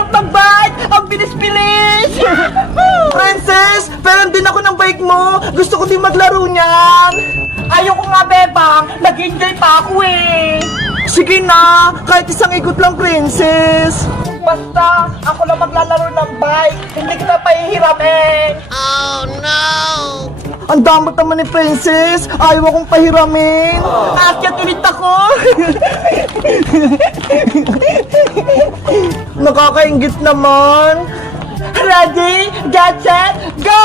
sarap mag-bike! Ang bilis-bilis! Princess, pero din ako ng bike mo. Gusto ko din maglaro niyan. Ayoko nga, Bebang. Nag-enjoy pa ako eh. Sige na, kahit isang ikot lang, Princess. Basta, ako lang maglalaro ng bike. Hindi kita pahihiramin. Oh no! Ang damot naman ni Princess. Ayaw akong pahiramin. Aakyat ulit ako. Nakakaingit naman. Ready, get set, go!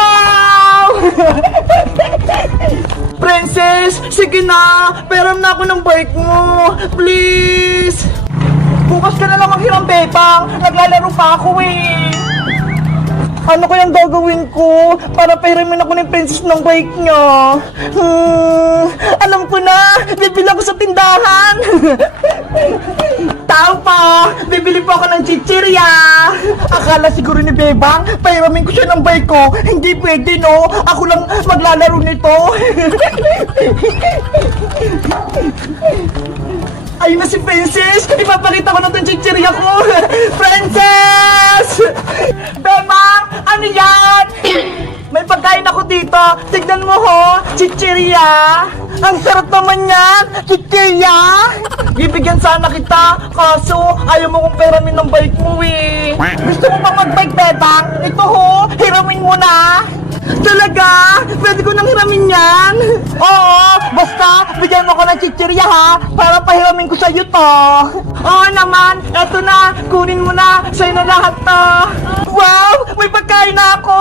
Princess, sige na. Peram na ako ng bike mo. Please. Bukas ka na lang maghiram, Bebang. Naglalaro pa ako eh. Ano kayang gagawin ko para pahiramin ako ni Princess ng bike niya? Alam ko na, bibili ako sa tindahan. Tao pa, bibili po ako ng chichirya. Akala siguro ni Bebang, pahiramin ko siya ng bike ko. Hindi pwede, no? Ako lang maglalaro nito. Ayun na si Princess! Ipapakita ko na itong chichirya ko! Princess! Bebang! Ano yan? May pagkain ako dito! Tignan mo ho! Chichirya! Ang sarap naman yan! Chichirya! Bibigyan sana kita! Kaso, ayaw mo kong peramin ng bike mo eh! Gusto mo bang mag-bike, Bebang? Ito ho! Hiramin mo na! Talaga? Pwede ko nang hiramin yan? Oo, basta bigyan mo ko ng chichirya ha, para pahiramin ko sa'yo to. Oo naman, eto na, kunin mo na, sa'yo na lahat to. Wow, may pagkain na ako.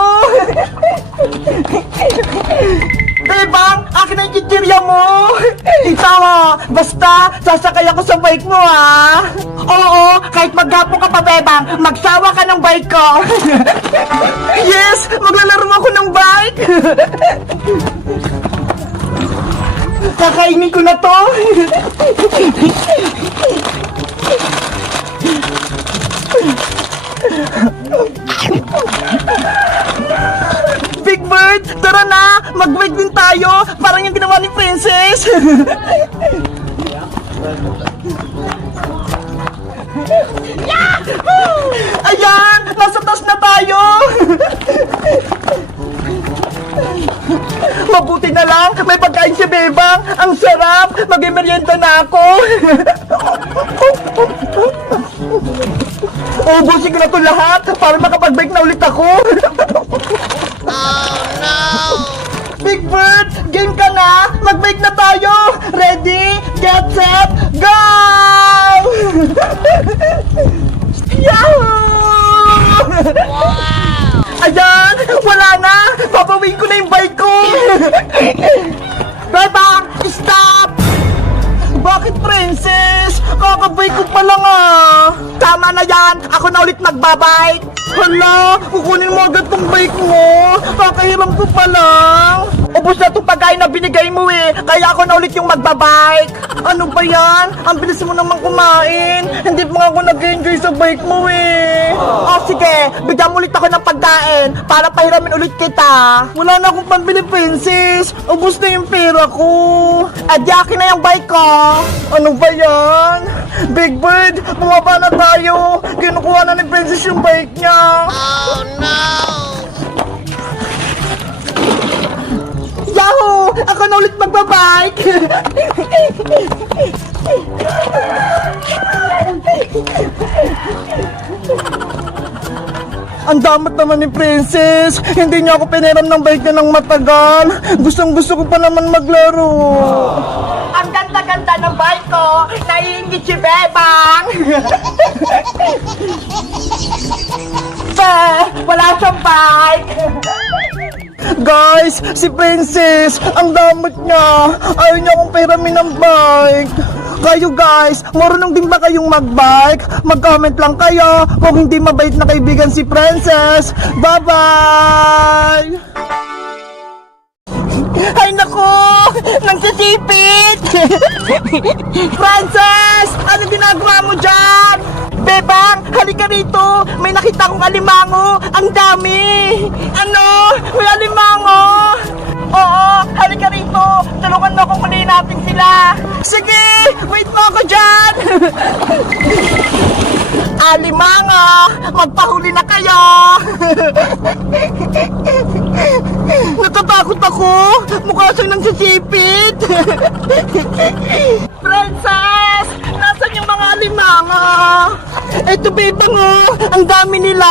Bebang, akin na yung chichirya mo. Ikaw ha, basta sasakay ako sa bike mo ha. Oo, kahit maggapo ka pa, Bebang, magsawa ka ng bike ko. Yes, maglalaro ako ng bike. Kakainin ko na to. Big Bird, tara na! Mag-bike din tayo! Parang yung ginawa ni Princess! Ayan! Nasa taas na tayo! Mabuti na lang! May pagkain si Bebang! Ang sarap! Mag-merienda na ako! Ubusin ko na ito lahat para makapag-bike na ulit ako! Oh no! Big Bird, game ka na! Mag-bike na tayo! Ready, get set, go! Yahoo! Wow! Ayan! Wala na! Papawin ko na yung bike ko! Bebang! Stop! Bakit, Princess? Kakabike ko pa lang ah! Tama na yan! Ako na ulit magbabike! Hala! Kukunin mo agad tong bike mo! Kakahiram ko pa lang! Ubus na itong pagkain na binigay mo eh! Kaya ako na ulit yung magbabike! Ano ba yan? Ang bilis mo naman kumain! Hindi pa nga ako nag-enjoy sa bike mo eh! Oh sige! Bigyan mo ulit ako ng pagkain para pahiramin ulit kita! Wala na akong pambili, Princess! Ubus na yung pera ko! Adi akin na yung bike ko! Ano ba yan? Big Bird! Bumaba na tayo! Kinukuha na ni Princess yung bike niya! Oh no! Yahoo! Ako na ulit magbabike! Ang damat naman ni Princess! Hindi niya ako piniram ng bike niya ng matagal! Gustong-gusto ko pa naman maglaro! Ang ganda-ganda ng bike ko! Naiingit si Bebang! Wala siyang bike! Guys, si Princess, ang damot niya. Ayaw niya akong pahiramin ng bike. Kayo guys, marunong din ba kayong mag-bike? Mag-comment lang kayo kung hindi mabait na kaibigan si Princess. Bye-bye! Ay nako! Nagsisipit! Princess! Ano ginagawa mo dyan? Bebang, halika rito! May nakita kong alimango! Ang dami! Ano? May alimango! Oo, halika rito! Tulungan mo akong huliin natin sila! Sige! Wait mo ako dyan! Alimanga, magpahuli na kayo! Natatakot ako! Mukha siyang nagsisipit! Princess! Nasaan yung mga alimanga? Eto, bebang, oh! Ang dami nila!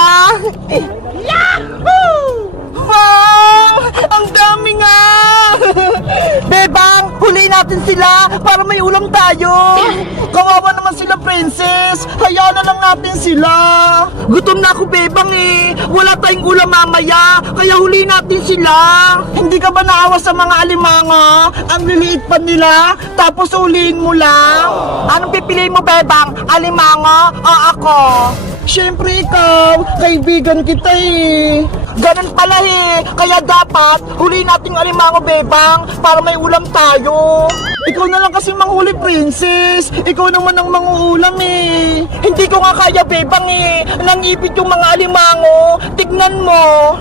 Yahoo! Wow! Ang dami nga! Bebang, huliin natin sila para may ulam tayo! Kawawa naman sila, Princess! Hayaan na lang natin sila! Gutom na ako, Bebang eh! Wala tayong ulam mamaya, kaya huliin natin sila! Hindi ka ba naawa sa mga alimanga? Ang liliit pa nila, tapos huliin mo lang? Anong pipiliin mo, Bebang? Alimanga o ako? Siyempre ikaw, kaibigan kita eh. Ganun pala eh, kaya dapat huliin nating alimango, Bebang, para may ulam tayo. Ikaw na lang kasi manghuli, Princess. Ikaw naman ang manguulam eh. Hindi ko nga kaya, Bebang eh. Nangipit yung mga alimango. Tignan mo.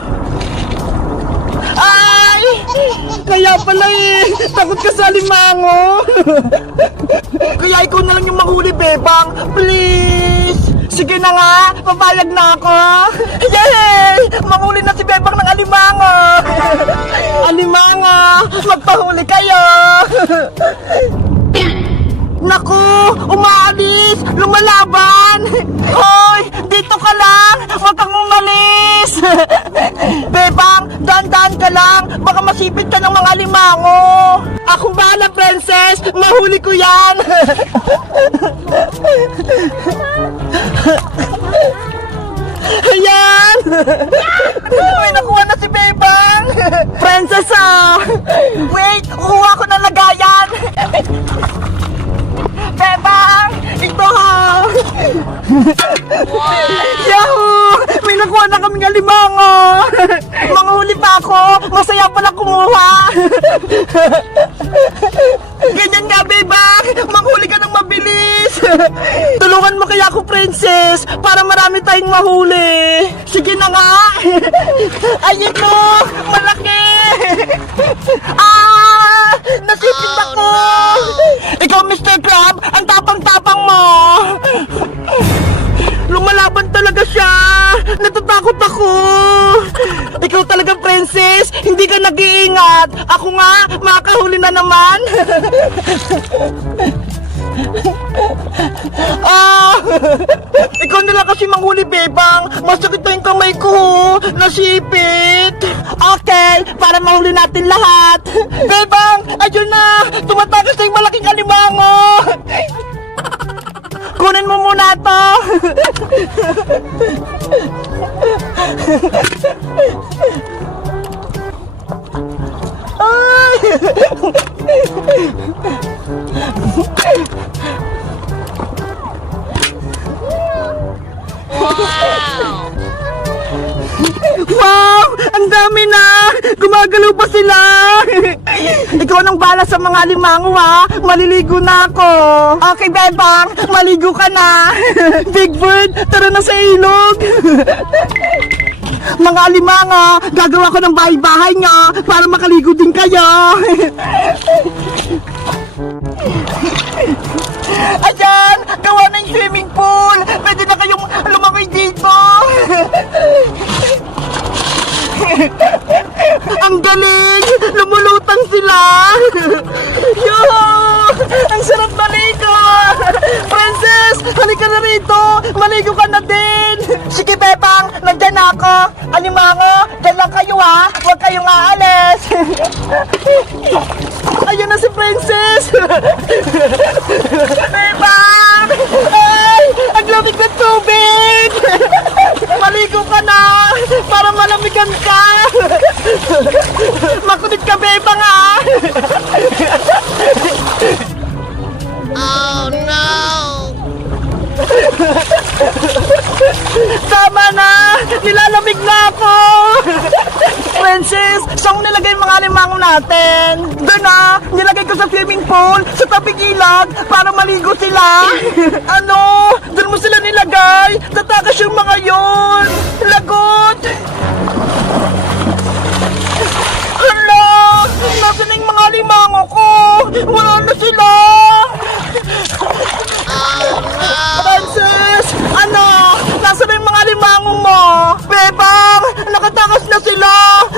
Ay! Kaya pala eh, takot ka sa alimango. Kaya ikaw na lang yung manghuli, Bebang. Please! Sige na nga, papayag na ako. Yay! Manghuli na si Bebang ng alimango. Alimango, magpahuli kayo. Naku, umaalis, lumalaban. Hoy, dito ka lang, huwag kang umalis. Bebang, dahan-dahan ka lang, baka masipit ka ng mga alimango. Akong bahala, Princess, mahuli ko yan. Ayan! Uy, nakuha na si Bebang! Princess, wait, kukuha ko ng lagayan! Bebang! Ito ha! Yahoo! May nakuha na kaming alimango! Manghuli pa ako! Masaya pala kumuha! Ganyan nga, Bebang! Manghuli ka ng mabilis! Tulungan mo kaya ako, Princess, para marami tayong mahuli! Sige na nga! Ayun mo! Malaki! Ah! Nasipit ako! Ikaw, Mr. Crab, ang tapang-tapang mo! Lumalaban talaga siya! Natatakot ako! Ikaw talaga, Princess! Hindi ka nag-iingat! Ako nga, makakahuli na naman! Ah! Ikaw na lang kasi manghuli, Bebang! Masakit na yung kamay ko! Nasipit! Okay, para mahuli natin lahat! Bebang! Ayun na! Tumatakas na yung malaking alimango! Kunin mo muna to! Ay! Wow! Ang dami na! Gumagalaw pa sila! Ikaw nang bala sa mga alimango ha! Maliligo na ako! Okay, Bebang! Maligo ka na! Big Bird, tara na sa ilog! Mga alimanga, gagawa ko ng bahay-bahay nga para makaligo din kayo! Ayan! Gawa na yung swimming pool! Pwede na kayong lumamay dito! Ang galing! Lumulutang sila! Yo! Ang sarap maligo! Princess! Halika na rito! Maligo ka na din! Sige, Bebang! Nandyan na ako! Alimango! Dyan lang kayo ha! Huwag kayong aalis! Ayun na si Princess! Bebang! Ay! Ang lamig ng tubig! Maligo ka na! Para malamigan ka! Makunit ka, Bebang ha! Oh no! Tama na! Nilalamig na ako! Princess, saan mo nilagay yung mga alimango natin? Doon na! Nilagay ko sa swimming pool, sa tabing ilog, para maligo sila! Ano? Doon mo sila nilagay? Tatakas yung mga yon! Lagot! Hala! Nasaan na yung mga alimango ko? Wala na sila! Oh no! Princess! Ano? mo? Bebang, nakatakas na sila.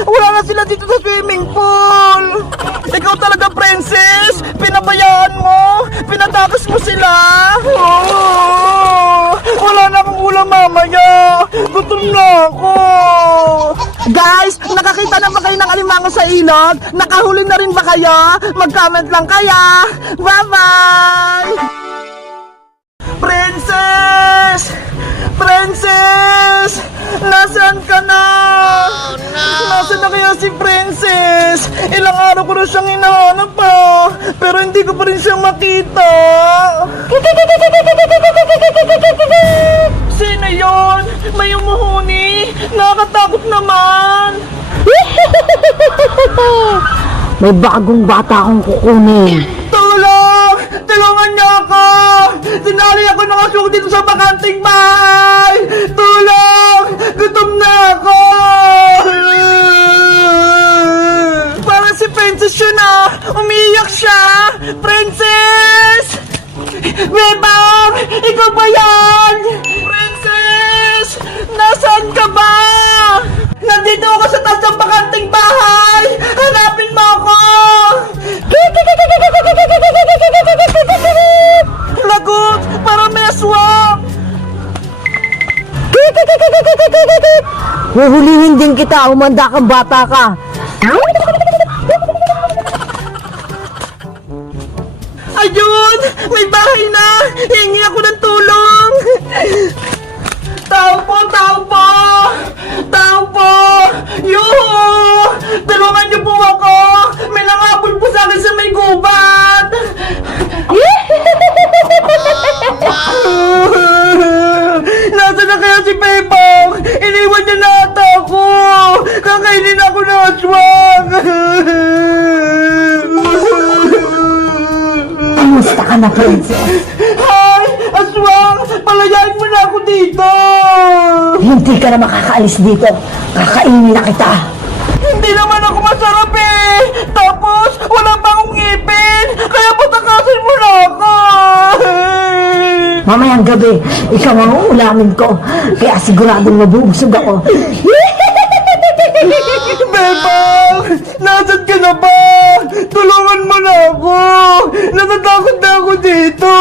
Wala na sila dito sa swimming pool. Ikaw talaga, princess. Pinabayaan mo. Pinatakas mo sila. Oh, wala na akong ulam mamaya. Gutom na ako. Guys, nakakita na ba kayo ng alimango sa ilog? Nakahuli na rin ba kayo? Mag-comment lang kaya. Bye-bye! Princess! Princess! Nasaan ka na? Oh no! Nasaan na kaya si Princess? Ilang araw ko na siyang hinahanap pa. Pero hindi ko pa rin siyang makita. Sino yun? May umuhuni? Nakakatakot naman. May bagong bata akong kukunin. Tulong! Tulungan niyo ako! Sinali ako ng aswang dito sa bakanting bahay! Tulong! Gutom na ako! Parang si Princess yun ah! Umiiyak siya! Princess! Bebang! Ikaw ba yan? Princess! Nasaan ka ba? Nandito ako sa taas ng bakanting bahay! Hanapin mo ako! Lagot! Para may aswang! Huhulihin din kita, umanda kang bata ka. Ayun! May bahay na! Hingi ako ng tulong! Tao po! Tao po! Tao po! Yuhu! Tulungan niyo po ako! May nangapol po sa akin sa may gubat! Nasaan na kaya si Bebang? Iniwan niya na ata ako! Kakainin ako ng aswang! Kamusta ka na, princess? Hay! Aswang! Palayain mo na ako dito! Hindi ka na makakaalis dito. Kakainin na kita. Hindi naman ako masarap eh! Tapos, wala pa akong ngipin! Kaya patakasin mo na ako! Mamayang gabi, ikaw ang uulamin ko. Kaya siguradong mabubusog ako. Bebang! Nasaan ka na ba? Tulungan mo na ako! Natatakot na ako dito!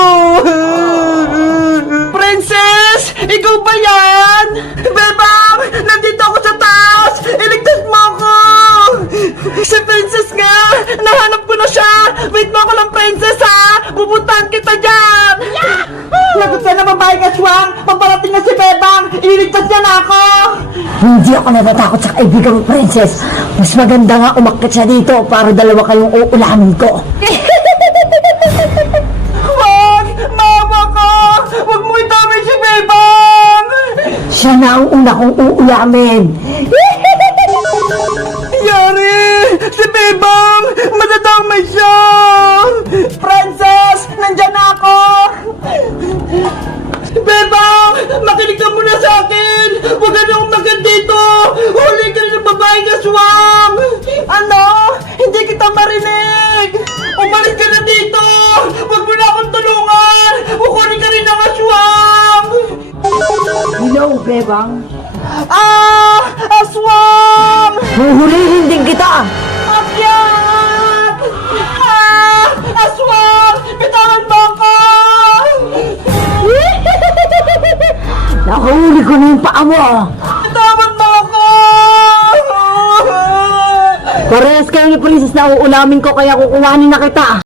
Princess! Ikaw ba yan? Bebang! Nandito ako sa taas! Iligtas mo ako! Si Princess nga! Nahanap ko na siya! Wait mo ako lang, Princess, ha! Pupuntahan kita dyan! Lagot ka na, babaeng aswang! Paparating na si Bebang! Iligtas niya na ako! Hindi ako natatakot sa kaibigan mo, princess. Mas maganda nga umakyat siya dito para dalawa kayong uulamin ko. Wag! Maawa ka! Huwag mo idamay si Bebang! Siya na ang una kong uulamin. Yari! Si Bebang! Madadamay siya! Princess! Nandyan na ako! Bebang! Makinig ka muna sa akin! Huwag ka na umagat dito! Huli ka na ng babaeng aswang! Ano? Hindi kita marinig! Umalis ka na dito! Huwag mo na akong tulungan! Kukunin ka rin ng aswang! Hello, Bebang. Ah! Aswang! Huhulihin din kita. Akyat! Ah! Aswang! Bitawan mo ako! Nakahuli ko na yung paa mo. Bitawan mo ako! Parehas kayo ni princess na uulamin ko kaya kukuhanin na kita.